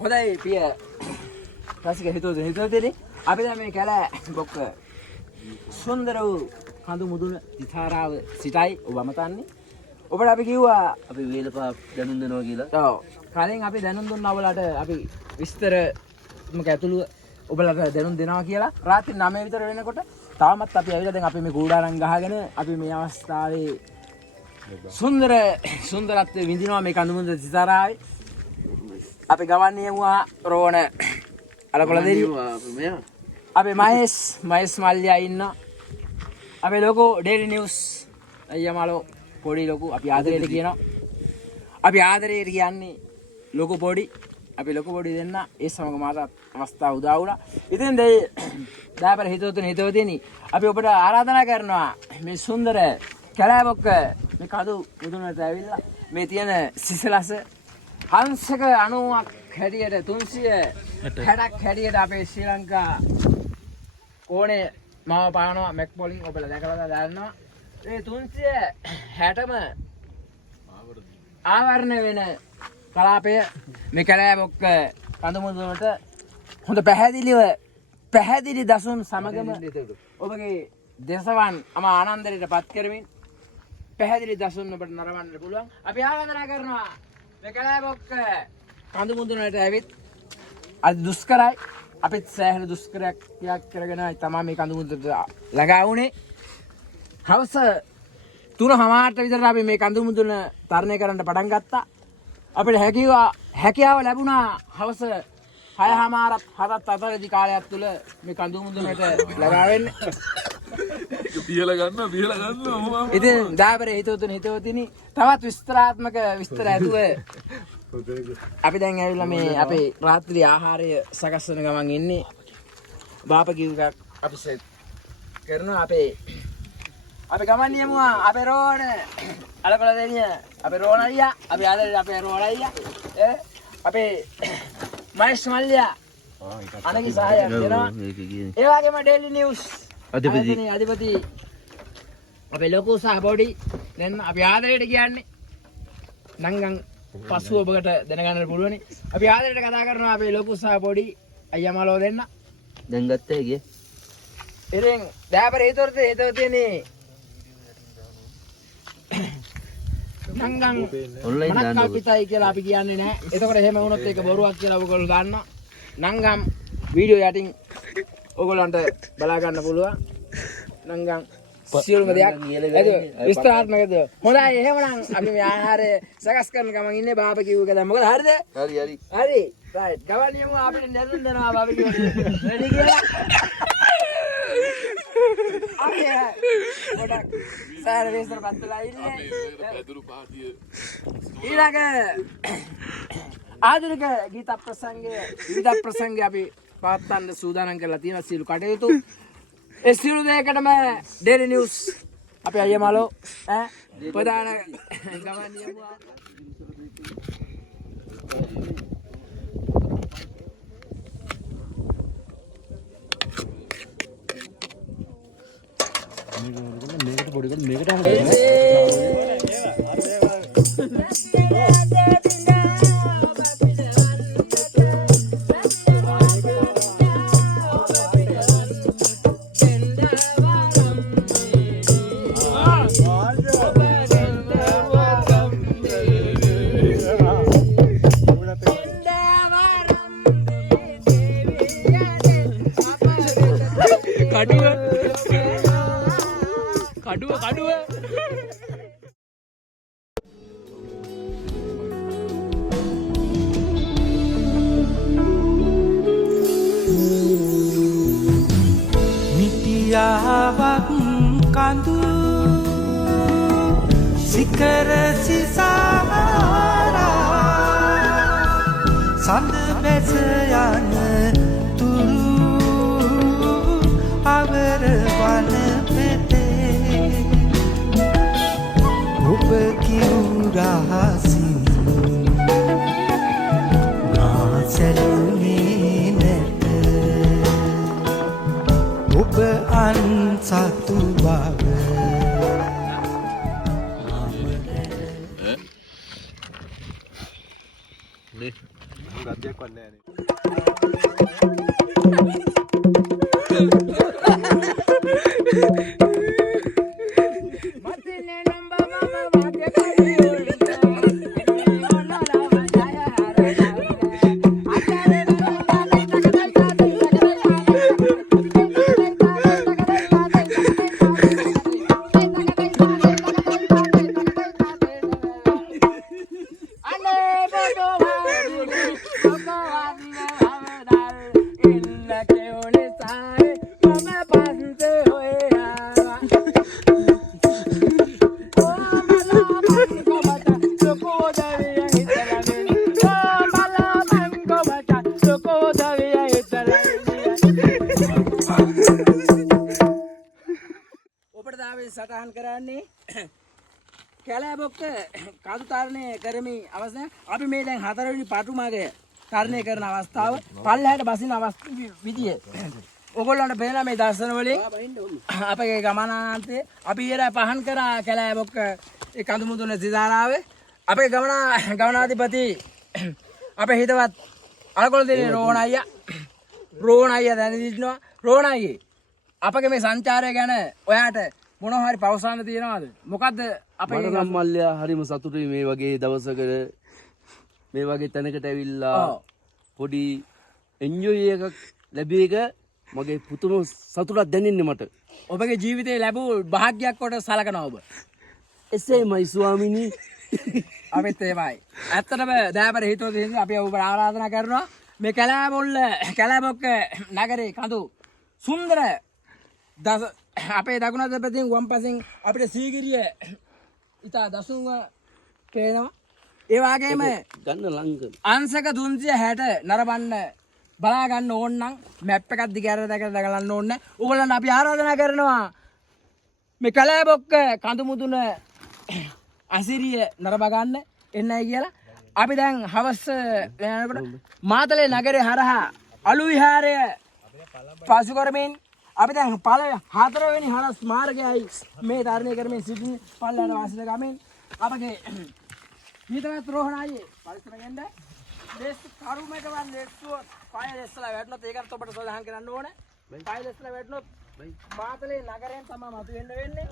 හොඳයි පිය රසික හිතුවේදී අපි දැන් මේ කැල බොක්ක සුන්දර වූ කඳු මුදුන දිථාරාව සිටයි ඔබ අමතන්නේ. ඔබට අපි කිව්වා අපි වේලපා දැනුම් දෙනවා කියලා. ඔව්. කලින් අපි දැනුම් දුන්නා ඔයාලට අපි විස්තරත්මක ඇතුළු ඔයාලට දැනුම් දෙනවා කියලා. රාත්‍රී 9 විතර වෙනකොට තාමත් අපි ඇවිල්ලා දැන් අපි මේ ගෝඩාරම් ගහගෙන අපි මේ අවස්ථාවේ සුන්දරත්වය විඳිනවා මේ කඳු මුදුන දිථාරාවේ. අපි ගමන් යමුවා රෝණ අලකොළ දෙවි. අපි මහේස් මල්ලියා ඉන්න. අපි ලොකෝ ඩේලි නිවුස් අයියා මාලෝ පොඩි ලොකු අපි ආදරේට කියනවා. අපි ආදරේට කියන්නේ ලොකු පොඩි. අපි ලොකු පොඩි දෙන්න ඒ සමග මාතත් අවස්ථාව උදා වුණා. ඉතින් දාපර හිතවතුනි අපි ඔබට ආරාධනා කරනවා මේ සුන්දර කැලෑබොක්ක මේ කඳු මුදුනට ඇවිල්ලා මේ තියෙන සිසලස හංසක 90ක් හැටියට 360ක් හැටියට අපේ ශ්‍රී ලංකා කෝණේ මාව පානවා මැක්පොලින් ඔබලා දැකලා දන්නවා. මේ 360ම ආවරණය වෙන කලාපය මේ කැලෑබොක්ක කඳු මුදුනට හොඳ පැහැදිලි දසුන් සමගම ඔබගේ දේශවන් ආනන්දරයට පත් කරමින් පැහැදිලි දසුන් ඔබට නරඹන්න පුළුවන්. අපි ආරාධනා කරනවා මේ කැලෑබොක්ක කඳු මුදුනට ඇවිත් අද දුෂ්කරයි. අපිත් සෑහෙන දුෂ්කරයක් කරගෙන තමයි මේ කඳු මුදුනට ළඟා වුණේ. හවස 3:00ට විතර අපි මේ කඳු මුදුන තරණය කරන්න පටන් ගත්තා. අපිට හැකියාව ලැබුණා හවස 6:00 7:00 කාලයක් තුල මේ කඳු මුදුනට ළඟා වෙන්න. පියලා ගන්නවා. ඉතින් දාපර හිතවතුනි තවත් විස්තරාත්මක විස්තර ඇතුව අපි දැන් ඇවිල්ලා මේ අපේ රාත්‍රී ආහාරය සකස් කරන ගමන් ඉන්නේ. බාපකිව් එකක් අපි සෙට් කරනවා අපි ගමන් යමුවා අපේ රෝණ අලකොළ දෙවිය අපේ රෝණ අයියා අපි ආදරේ අපේ රෝණ අයියා අපේ මහේස් මල්ලියා අනගි සහායක් දෙනවා. ඒ වගේම ඩේලි නිවුස් අධිපති අපේ ලොකු සහ පොඩි දැන් අපි ආදරයට කියන්නේ නංගන් පසුව ඔබකට දැනගන්න පුළුවනි. අපි ආදරයට කතා කරනවා අපේ ලොකු සහ පොඩි අයියා මාලෝ දෙන්න. දැන් ගත්තා ගියේ. ඉතින් දාපර හිතවතුනි නංගන් ඔන්ලයින් දාන්න මනක් කල්පිතයි කියලා අපි කියන්නේ නැහැ. එතකොට එහෙම වුණොත් ඒක බොරුවක් කියලා ඔයගොල්ලෝ දන්නවා. නංගම් වීඩියෝ යටින් ඔයගොල්ලන්ට බලා ගන්න පුළුවන්. නංගම් සියලුම දෙයක් විස්තරාත්මකද. හොඳයි එහෙමනම් අපි මේ ආහාරය සකස් කරන ගමන් ඉන්නේ බාබකිව් එක දැන් මොකද හරිද? හරි රයිට් ගමන් යමු අපිට දැනුම් දෙනවා බාබකිව් රෙඩි කියලා. ගොඩක් සෑර විස්තර පත්තුලා ඉන්නේ. ඊළඟ ආධුනික ගීත ප්‍රසංගය අපි පවත්වන්න සූදානම් කරලා තියෙන සියලු කටයුතු ඒ සියලු දෙයකටම ඩේලි නිවුස් අපේ අයියා මාලෝ ප්‍රධාන ගමන් යමුවා. මේකට පොඩි කරලා මේකට කඩුව මිටියාවක් කඳු සිකර සිසාරා සඳ බැස යන තුරු අවර වන පෙතේ ඔබ කිව් රහසින් සැලුනේ නැත ඔබ අන්සතු බව ගද්දයක් වන්නේ නැහැ. සටහන් කරන්නේ කැලෑබොක්ක කඳු තරණය කරමින් අවස්ථාව අපි මේ දැන් 4 වෙනි පටුමගය තරණය කරන අවස්ථාව පල්ලෙහාට බසින විදිය ඔයගොල්ලන්ට පේනවා මේ දර්ශන වලින් අපේ ගමනාන්තයේ අපි ඊට පහන් කරා කැලෑබොක්ක ඒ කඳු මුදුන සිතාරාවේ අපේ ගමනාධිපති අපේ හිතවත් අලකොළ දෙනේ රෝහණ අයියා දැන දිනවා රෝහණ අයියේ අපගේ මේ සංචාරය ගැන ඔයාට මොනවා හරි පවසන්න තියෙනවද? මොකද්ද අපේ මට මල්ලියා හරිම සතුටුයි මේ වගේ දවසකට මේ වගේ තැනකට ඇවිල්ලා පොඩි එන්ජොයි එකක් ලැබී එක මගේ පුතුම සතුටක් දැනෙන්නේ මට. ඔබගේ ජීවිතේ ලැබූ භාග්‍යයක් කොට සලකනවා ඔබ. එසේමයි ස්වාමිනී. අපිත් ඒමයි. ඇත්තටම දයාපර හිතුවොත් අපි ඔබට ආරාධනා කරනවා මේ කැලෑබොක්ක නගරේ කඳු සුන්දර අපේ දකුණත පැත්තෙන් වම් පසින් අපිට සීගිරිය ඉතා දසුන්ව පේනවා. ඒ වගේම ගන්න ලංක අංශක 360 නරඹන්න බලා ගන්න ඕන නම් මැප් එකක් දිගට දැකලා ඕන. ඕගොල්ලන් අපි ආරාධනා කරනවා මේ කැලෑබොක්ක කඳු මුදුන අසිරිය නරඹ ගන්න එන්නයි කියලා. අපි දැන් හවස යනකොට මාතලේ නගරේ හරහා අලු විහාරය පසු කරමින් අපි දැන් 4 වෙනි හරස් මාර්ගයයි මේ තරණය කරමින් සිටින පල්ලයට වාසිත ගමෙන් අපගේ හිතවත් රෝහණ අයියේ පරිස්සමෙන්ද දේශ කරුමක වන් ලෙස්සුව පය ලෙස්සලා වැටුනොත් ඒකට ඔබට සඳහන් කරන්න ඕනේ. පය ලෙස්සලා වැටුනොත් මාතලේ නගරයෙන් තමයි මතුවෙන්න වෙන්නේ.